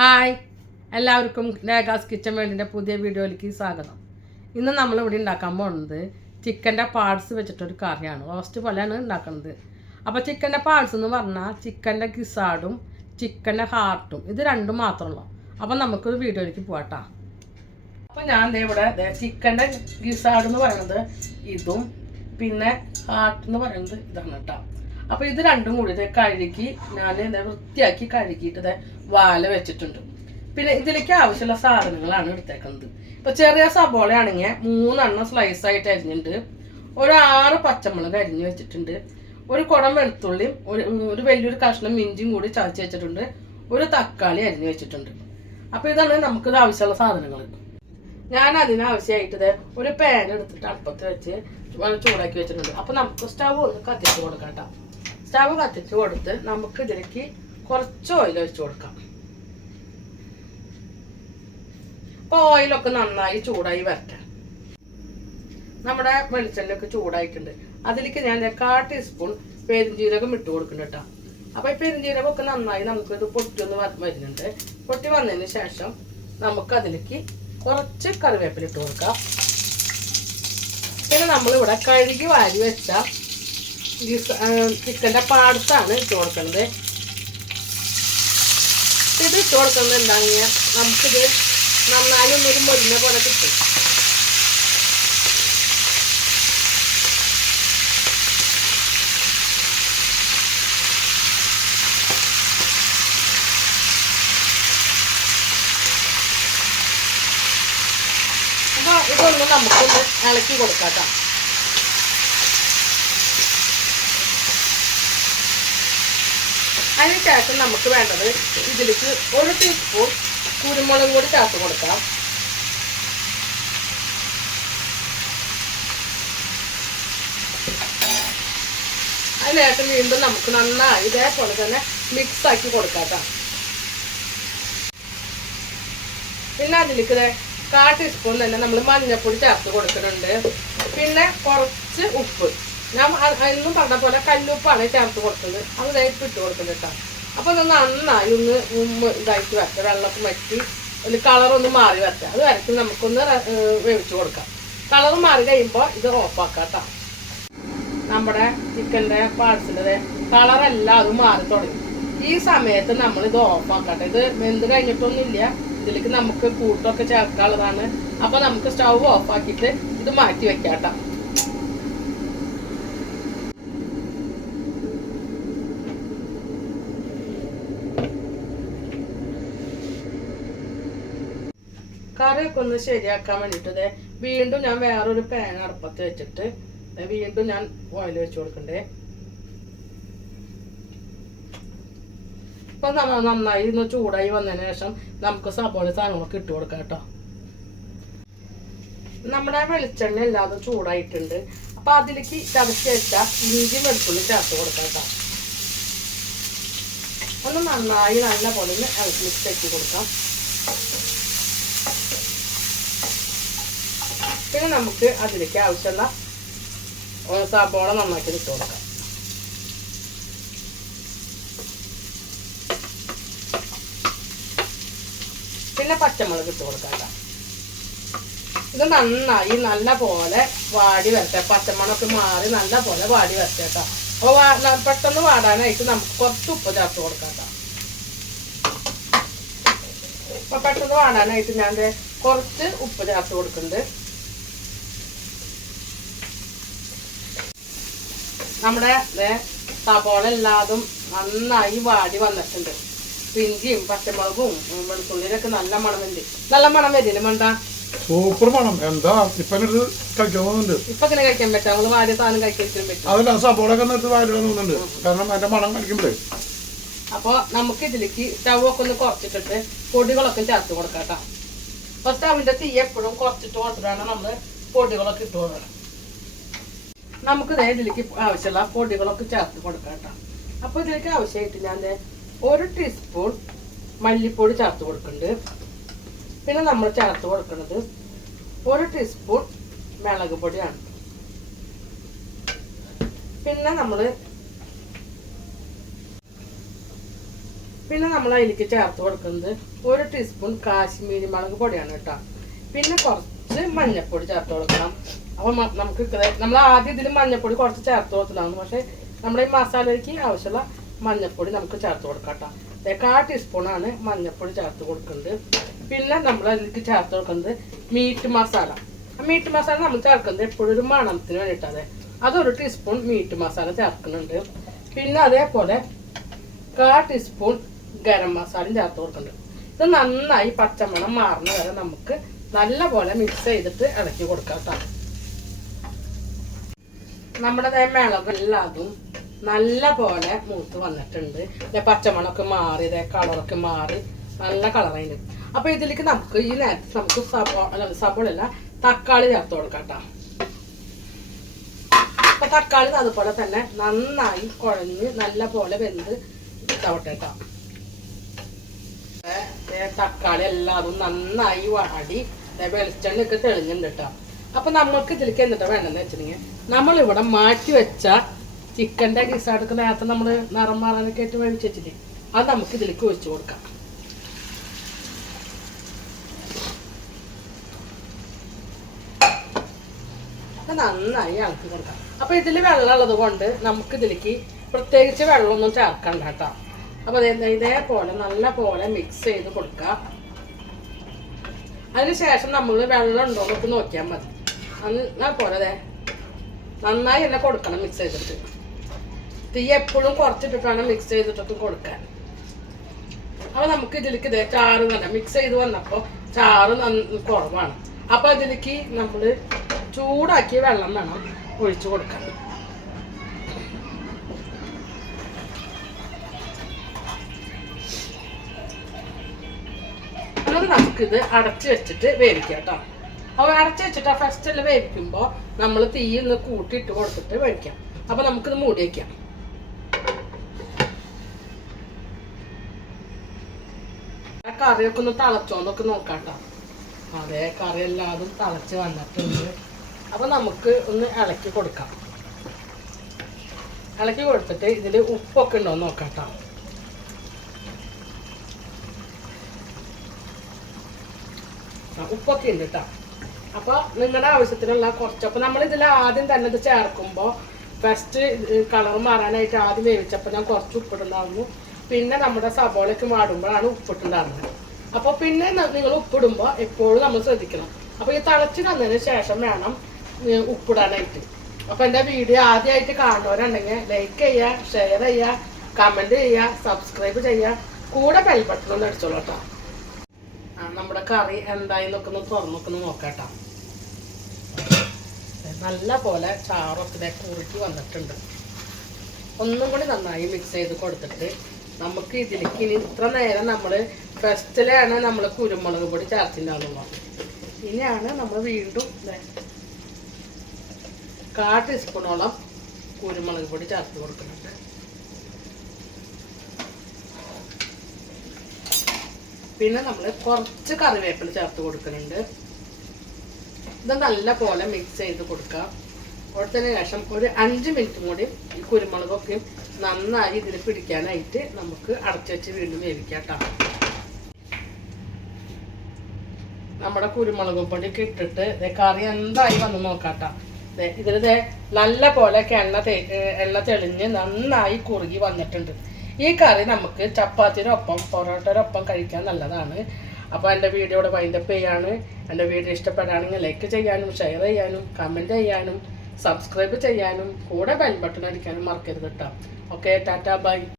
Hi, എല്ലാവർക്കും ലേഖാസ് kitchen വേൾഡിൻ്റെ പുതിയ വീഡിയോയിലേക്ക് സ്വാഗതം. ഇന്ന് നമ്മളിവിടെ ഉണ്ടാക്കാൻ പോകുന്നത് ചിക്കൻ്റെ പാർട്സ് വെച്ചിട്ടൊരു കറിയാണ്. റോസ്റ്റ് പോലെയാണ് ഉണ്ടാക്കുന്നത്. അപ്പോൾ ചിക്കൻ്റെ പാർട്സ് എന്ന് പറഞ്ഞാൽ ചിക്കൻ്റെ ഗിസാഡും ചിക്കൻ്റെ ഹാർട്ടും ഇത് രണ്ടും മാത്രമുള്ളൂ. അപ്പോൾ നമുക്കൊരു വീഡിയോയിലേക്ക് പോകട്ടോ. അപ്പോൾ ഞാൻ ഇവിടെ ചിക്കൻ്റെ ഗിസാഡ് എന്ന് പറയുന്നത് ഇതും പിന്നെ ഹാർട്ട് എന്ന് പറയുന്നത് ഇതാണ് കേട്ടോ. അപ്പോൾ ഇത് രണ്ടും കൂടി കഴുകി ഞാൻ വൃത്തിയാക്കി കഴുകിയിട്ട് വാല വെച്ചിട്ടുണ്ട്. പിന്നെ ഇതിലേക്ക് ആവശ്യമുള്ള സാധനങ്ങളാണ് എടുത്തേക്കുന്നത്. ഇപ്പോൾ ചെറിയ സബോളയാണെങ്കിൽ 3 സ്ലൈസായിട്ട് അരിഞ്ഞിട്ടുണ്ട്. ഒരു 6 പച്ചമുളക് അരിഞ്ഞ് വെച്ചിട്ടുണ്ട്. ഒരു കുടം വെളുത്തുള്ളിയും ഒരു വലിയൊരു കഷ്ണം ഇഞ്ചിയും കൂടി ചതച്ച് വെച്ചിട്ടുണ്ട്. ഒരു തക്കാളി അരിഞ്ഞ് വെച്ചിട്ടുണ്ട്. അപ്പോൾ ഇതാണ് നമുക്കിത് ആവശ്യമുള്ള സാധനങ്ങൾ. ഞാൻ അതിനാവശ്യമായിട്ട് ഒരു പാൻ എടുത്തിട്ട് അടുപ്പത്ത് വെച്ച് ചൂടാക്കി വെച്ചിട്ടുണ്ട്. അപ്പോൾ നമുക്ക് സ്റ്റവ് ഒന്ന് കത്തിച്ച് കൊടുക്കാം കേട്ടോ. സ്റ്റവ് കത്തിച്ച് കൊടുത്ത് നമുക്ക് ഇതിലേക്ക് കുറച്ച് ഓയിൽ ഒഴിച്ച് കൊടുക്കാം. അപ്പോൾ ഓയിലൊക്കെ നന്നായി ചൂടായി വരട്ടെ. നമ്മുടെ വെളിച്ചെണ്ണയൊക്കെ ചൂടായിട്ടുണ്ട്. അതിലേക്ക് ഞാൻ 1/4 ടീസ്പൂൺ പെരുംജീരകം ഇട്ട് കൊടുക്കുന്നുണ്ട് കേട്ടോ. അപ്പോൾ ഈ പെരുംജീരകമൊക്കെ നന്നായി നമുക്കിത് പൊട്ടിയൊന്ന് വരുന്നുണ്ട്. പൊട്ടി വന്നതിന് ശേഷം നമുക്കതിലേക്ക് കുറച്ച് കറിവേപ്പില ഇട്ട് കൊടുക്കാം. പിന്നെ നമ്മളിവിടെ കഴുകി വാരി വെച്ച ചിക്കൻ്റെ പാർട്സാണ് ഇട്ട് കൊടുക്കുന്നത്. ഇത് ഇട്ട് കൊടുക്കുന്നത് എന്താണെങ്കിൽ നമുക്കിത് നന്നായി ഒന്നൊരു മൊരിഞ്ഞ പോലെ കിട്ടും. അപ്പോൾ ഇതൊന്ന് നമുക്കൊന്ന് ഇളക്കി കൊടുക്കാം കേട്ടോ. അതിന് ശേഷം നമുക്ക് വേണ്ടത് ഇതിലേക്ക് 1 ടീസ്പൂൺ കുരുമുളക് പൊടി ചേർത്ത് കൊടുക്കാം. അതിനുശേഷം വീണ്ടും നമുക്ക് നന്നായി ഇതേപോലെ തന്നെ മിക്സ് ആക്കി കൊടുക്കാം കേട്ടോ. പിന്നെ അതിലേക്ക് 1/4 ടീസ്പൂൺ തന്നെ നമ്മൾ മഞ്ഞൾപ്പൊടി ചേർത്ത് കൊടുക്കുന്നുണ്ട്. പിന്നെ കുറച്ച് ഉപ്പ്, ഞാൻ എന്നും പറഞ്ഞ പോലെ കല്ലുപ്പാണ് ചേർത്ത് കൊടുത്തത്. അത് ഇട്ട് കൊടുക്കുന്നത് കേട്ടോ. അപ്പോൾ അത് നന്നായി ഒന്ന് ഇതായിട്ട് വരട്ടെ. വെള്ളമൊക്കെ വറ്റി ഒരു കളറൊന്ന് മാറി വരട്ടെ. അത് വരയ്ക്ക് നമുക്കൊന്ന് വേവിച്ച് കൊടുക്കാം. കളർ മാറി കഴിയുമ്പോൾ ഇത് ഓഫാക്കാം കേട്ടോ. നമ്മുടെ ചിക്കൻ്റെ പാർട്സിൻ്റെ കളറെല്ലാം അത് മാറി തുടങ്ങി. ഈ സമയത്ത് നമ്മളിത് ഓഫാക്കട്ടെ. ഇത് വെന്ത് കഴിഞ്ഞിട്ടൊന്നുമില്ല. ഇതിലേക്ക് നമുക്ക് കൂട്ടൊക്കെ ചേർക്കാനുള്ളതാണ്. അപ്പോൾ നമുക്ക് സ്റ്റൗ ഓഫാക്കിയിട്ട് ഇത് മാറ്റി വെക്കാം കേട്ടോ. കറിയൊക്കെ ഒന്ന് ശരിയാക്കാൻ വേണ്ടിയിട്ട് വീണ്ടും ഞാൻ വേറൊരു പാൻ അടുപ്പത്ത് വെച്ചിട്ട് വീണ്ടും ഞാൻ ഓയിൽ വെച്ച് കൊടുക്കണ്ടേ. ഇപ്പം നന്നായി ഒന്ന് ചൂടായി വന്നതിന് ശേഷം നമുക്ക് സബോള സാധനങ്ങളൊക്കെ ഇട്ട് കൊടുക്കാം കേട്ടോ. നമ്മുടെ വെളിച്ചെണ്ണ എല്ലാതും ചൂടായിട്ടുണ്ട്. അപ്പം അതിലേക്ക് ചതച്ച് വെച്ച ഇഞ്ചി വെളുത്തുള്ളി ചേർത്ത് കൊടുക്കാം കേട്ടോ. ഒന്ന് നന്നായി നല്ല പോലെ ഒന്ന് മിക്സ് ആക്കി കൊടുക്കാം. പിന്നെ നമുക്ക് അതിലേക്ക് ആവശ്യമുള്ള സബോള നന്നാക്കി ഇട്ട് കൊടുക്കാം. പിന്നെ പച്ചമുളക് ഇട്ട് കൊടുക്കാം കേട്ടോ. ഇത് നന്നായി നല്ല പോലെ വാടി വരട്ടെ. പച്ചമുളകൊക്കെ മാറി നല്ല പോലെ വാടി വരട്ടെ കേട്ടോ. അപ്പോൾ പെട്ടെന്ന് വാടാനായിട്ട് നമുക്ക് കുറച്ച് ഉപ്പ് ചേർത്ത് കൊടുക്കാം കേട്ടോ. അപ്പോൾ പെട്ടെന്ന് വാടാനായിട്ട് ഞാൻ കുറച്ച് ഉപ്പ് ചേർത്ത് കൊടുക്കുന്നുണ്ട്. നമ്മുടെ സബോള എല്ലാതും നന്നായി വാടി വന്നിട്ടുണ്ട്. ഇഞ്ചിയും പച്ചമുളകും വെളുത്തുള്ളിയിലൊക്കെ നല്ല മണം ഉണ്ട്. നല്ല മണം വരില്ല വേണ്ട, സൂപ്പർ മണം. എന്താ ഇപ്പൊ കഴിക്കാൻ പോകുന്നുണ്ട്. ഇപ്പൊ ഇങ്ങനെ കഴിക്കാൻ പറ്റും. നമ്മള് വാടിയ സാധനം കഴിക്കാൻ പറ്റും. അതല്ല, സബോള ഒക്കെ നിർത്തി വാരി തോന്നുന്നുണ്ട്. കാരണം അതിന്റെ മണം കഴിക്കുമ്പോഴേ. അപ്പൊ നമുക്ക് ഇതിലേക്ക് സ്റ്റവൊക്കെ ഒന്ന് കുറച്ചിട്ടിട്ട് പൊടികളൊക്കെ ചേർത്ത് കൊടുക്കാം കേട്ടോ. അപ്പൊ സ്റ്റവിന്റെ തീ എപ്പോഴും കുറച്ചിട്ട് കൊടുത്തിട്ടാണ് നമ്മള് പൊടികളൊക്കെ ഇട്ട് കൊടുക്കണം. നമുക്ക് ഇതിലേക്ക് ആവശ്യമുള്ള പൊടികളൊക്കെ ചേർത്ത് കൊടുക്കാം കേട്ടോ. അപ്പോൾ ഇതിലേക്ക് ആവശ്യമായിട്ട് ഞാൻ 1 ടീസ്പൂൺ മല്ലിപ്പൊടി ചേർത്ത് കൊടുക്കുന്നുണ്ട്. പിന്നെ നമ്മൾ ചേർത്ത് കൊടുക്കുന്നത് 1 ടീസ്പൂൺ മുളക് പൊടിയാണ്. പിന്നെ നമ്മൾ പിന്നെ നമ്മൾ അതിലേക്ക് ചേർത്ത് കൊടുക്കുന്നത് 1 ടീസ്പൂൺ കാശ്മീരി മുളക് പൊടിയാണ് കേട്ടോ. പിന്നെ കുറച്ച് മഞ്ഞൾപ്പൊടി ചേർത്ത് കൊടുക്കണം. അപ്പോൾ നമുക്ക് നമ്മൾ ആദ്യം ഇതിൽ മഞ്ഞൾപ്പൊടി കുറച്ച് ചേർത്ത് കൊടുത്തതാണ്. പക്ഷേ നമ്മുടെ ഈ മസാലയ്ക്ക് ആവശ്യമുള്ള മഞ്ഞൾപ്പൊടി നമുക്ക് ചേർത്ത് കൊടുക്കാം കേട്ടോ. 1/4 ടീസ്പൂണാണ് മഞ്ഞൾപ്പൊടി ചേർത്ത് കൊടുക്കുന്നത്. പിന്നെ നമ്മൾ അതിലേക്ക് ചേർത്ത് കൊടുക്കുന്നത് മീറ്റ് മസാല. മീറ്റ് മസാല നമ്മൾ ചേർക്കുന്നത് എപ്പോഴും ഒരു മണത്തിന് വേണ്ടിയിട്ടാണ്. അതൊരു ടീസ്പൂൺ മീറ്റ് മസാല ചേർക്കുന്നുണ്ട്. പിന്നെ അതേപോലെ 1/4 ടീസ്പൂൺ ഗരം മസാലയും ചേർത്ത് കൊടുക്കുന്നുണ്ട്. ഇത് നന്നായി പച്ചമണം മാറുന്ന വരെ നമുക്ക് നല്ലപോലെ മിക്സ് ചെയ്തിട്ട് ഇളക്കി കൊടുക്കാം കേട്ടോ. നമ്മുടെ മിളകെല്ലാതും നല്ല പോലെ മൂത്ത് വന്നിട്ടുണ്ട്. പച്ചമണമൊക്കെ മാറി കളറൊക്കെ മാറി നല്ല കളറായിട്ട്. അപ്പൊ ഇതിലേക്ക് നമുക്ക് ഈ നേരത്തെ നമുക്ക് സബോളല്ല തക്കാളി ചേർത്ത് കൊടുക്കാം കേട്ടോ. അപ്പൊ തക്കാളി അതുപോലെ തന്നെ നന്നായി കുഴഞ്ഞ് നല്ല പോലെ വെന്ത് ഇതാവട്ടെ കേട്ടോ. തക്കാളി എല്ലാതും നന്നായി വാടി വെളിച്ചെണ്ണയൊക്കെ തെളിഞ്ഞിട്ടുണ്ട് കേട്ടോ. അപ്പൊ നമ്മൾക്ക് ഇതിലേക്ക് എന്നിട്ട് വേണ്ടെന്ന് വെച്ചിട്ടുണ്ടെങ്കിൽ നമ്മളിവിടെ മാറ്റി വെച്ച ചിക്കൻ്റെ ഗിസാടൊക്കെ നേരത്തെ നമ്മൾ നിറം മാറാനൊക്കെ ആയിട്ട് വേവിച്ച് വെച്ചില്ലേ, അത് നമുക്ക് ഇതിലേക്ക് ഒഴിച്ചു കൊടുക്കാം. നന്നായി ഇളക്കി കൊടുക്കാം. അപ്പൊ ഇതിൽ വെള്ളം ഉള്ളത് കൊണ്ട് നമുക്ക് ഇതിലേക്ക് പ്രത്യേകിച്ച് വെള്ളമൊന്നും ചേർക്കണ്ട കേട്ടോ. അപ്പൊ ഇതേപോലെ നല്ല പോലെ മിക്സ് ചെയ്ത് കൊടുക്കുക. അതിനുശേഷം നമ്മൾ വെള്ളം ഉണ്ടോ എന്നൊക്കെ നോക്കിയാൽ മതി. അതുപോലെ നന്നായി തന്നെ കൊടുക്കണം മിക്സ് ചെയ്തിട്ട്. തീ എപ്പോഴും കുറച്ചിട്ടിട്ട് വേണം മിക്സ് ചെയ്തിട്ടൊക്കെ കൊടുക്കാൻ. അപ്പൊ നമുക്ക് ഇതിലേക്ക് ചാറ് തന്നെ മിക്സ് ചെയ്ത് വന്നപ്പോൾ ചാറ് കുറവാണ്. അപ്പൊ ഇതിലേക്ക് നമ്മൾ ചൂടാക്കിയ വെള്ളം വേണം ഒഴിച്ചു കൊടുക്കാൻ. എന്നിട്ട് നമുക്കിത് അടച്ചു വെച്ചിട്ട് വേവിക്കാം കേട്ടോ. അപ്പോൾ അടച്ചു വെച്ചിട്ട് ഫസ്റ്റിൽ വേവിക്കുമ്പോൾ നമ്മൾ തീ ഒന്ന് കൂട്ടിയിട്ട് കൊടുത്തിട്ട് വേവിക്കാം. അപ്പൊ നമുക്കിത് മൂടി വയ്ക്കാം. കറിയൊക്കെ ഒന്ന് തിളച്ചോന്നൊക്കെ നോക്കാം കേട്ടോ. അതെ, കറി എല്ലാതും തിളച്ച് വന്നിട്ടുണ്ട്. അപ്പൊ നമുക്ക് ഒന്ന് ഇളക്കി കൊടുക്കാം. ഇളക്കി കൊടുത്തിട്ട് ഇതിൽ ഉപ്പൊക്കെ ഉണ്ടോ നോക്കാം കേട്ടോ. ഉപ്പൊക്കെ ഉണ്ട് കേട്ടോ. അപ്പൊ നിങ്ങളുടെ ആവശ്യത്തിനുള്ള കുറച്ചപ്പോൾ നമ്മൾ ഇതിൽ ആദ്യം തന്നെ ഇത് ചേർക്കുമ്പോൾ ഫസ്റ്റ് കളർ മാറാനായിട്ട് ആദ്യം വേവിച്ചപ്പോൾ ഞാൻ കുറച്ച് ഉപ്പിട്ടുണ്ടായിരുന്നു. പിന്നെ നമ്മുടെ സബോളയ്ക്ക് വാടുമ്പോഴാണ് ഉപ്പിട്ടുണ്ടായിരുന്നത്. അപ്പോൾ പിന്നെ നിങ്ങൾ ഉപ്പിടുമ്പോൾ എപ്പോഴും നമ്മൾ ശ്രദ്ധിക്കണം. അപ്പോൾ ഈ തിളച്ച് വന്നതിന് ശേഷം വേണം ഉപ്പിടാനായിട്ട്. അപ്പോൾ എൻ്റെ വീഡിയോ ആദ്യമായിട്ട് കാണുന്നവരുണ്ടെങ്കിൽ ലൈക്ക് ചെയ്യുക, ഷെയർ ചെയ്യുക, കമൻറ്റ് ചെയ്യുക, സബ്സ്ക്രൈബ് ചെയ്യുക, കൂടെ ബെൽ ബട്ടൺ ഒന്ന് അടിച്ചോളൂ കേട്ടോ. നമ്മുടെ കറി എന്തായി നോക്കുന്നു തുറന്നൊക്കെ നോക്കാം കേട്ടോ. നല്ല പോലെ ചാറൊക്കെ കുറുക്കി വന്നിട്ടുണ്ട്. ഒന്നും കൂടി നന്നായി മിക്സ് ചെയ്ത് കൊടുത്തിട്ട് നമുക്ക് ഇതിലേക്ക് ഇനി ഇത്ര നേരം നമ്മൾ ഫസ്റ്റിലാണ് നമ്മൾ കുരുമുളക് പൊടി ചേർത്തിട്ടുണ്ടാകുന്നത്. ഇനിയാണ് നമ്മൾ വീണ്ടും 1/4 ടീസ്പൂണോളം കുരുമുളക് പൊടി ചേർത്ത് കൊടുക്കുന്നുണ്ട്. പിന്നെ നമ്മൾ കുറച്ച് കറിവേപ്പില ചേർത്ത് കൊടുക്കുന്നുണ്ട്. ഇത് നല്ല പോലെ മിക്സ് ചെയ്ത് കൊടുക്കാം. കൊടുത്തതിന് ശേഷം ഒരു 5 മിനിറ്റും കൂടി ഈ കുരുമുളകൊക്കെ നന്നായി ഇതിൽ പിടിക്കാനായിട്ട് നമുക്ക് അടച്ചു വെച്ച് വീണ്ടും വേവിക്കാം കേട്ടോ. നമ്മുടെ കുരുമുളക് പൊടിയൊക്കെ ഇട്ടിട്ട് കറി എന്തായി വന്ന് നോക്കാം കേട്ടോ. ഇതിൽ നല്ല പോലെ എണ്ണ തെളിഞ്ഞ് നന്നായി കുറുകി വന്നിട്ടുണ്ട്. ഈ കറി നമുക്ക് ചപ്പാത്തിനൊപ്പം പൊറോട്ടയുടെ കഴിക്കാൻ നല്ലതാണ്. അപ്പോൾ എൻ്റെ വീഡിയോയുടെ വൈൻഡപ്പ് ചെയ്യാണ്. എൻ്റെ വീഡിയോ ഇഷ്ടപ്പെടുകയാണെങ്കിൽ ലൈക്ക് ചെയ്യാനും ഷെയർ ചെയ്യാനും കമൻറ്റ് ചെയ്യാനും സബ്സ്ക്രൈബ് ചെയ്യാനും കൂടെ ബെൽ ബട്ടൺ അടിക്കാനും മറക്കരുത് കേട്ടോ. Okay, tata bye.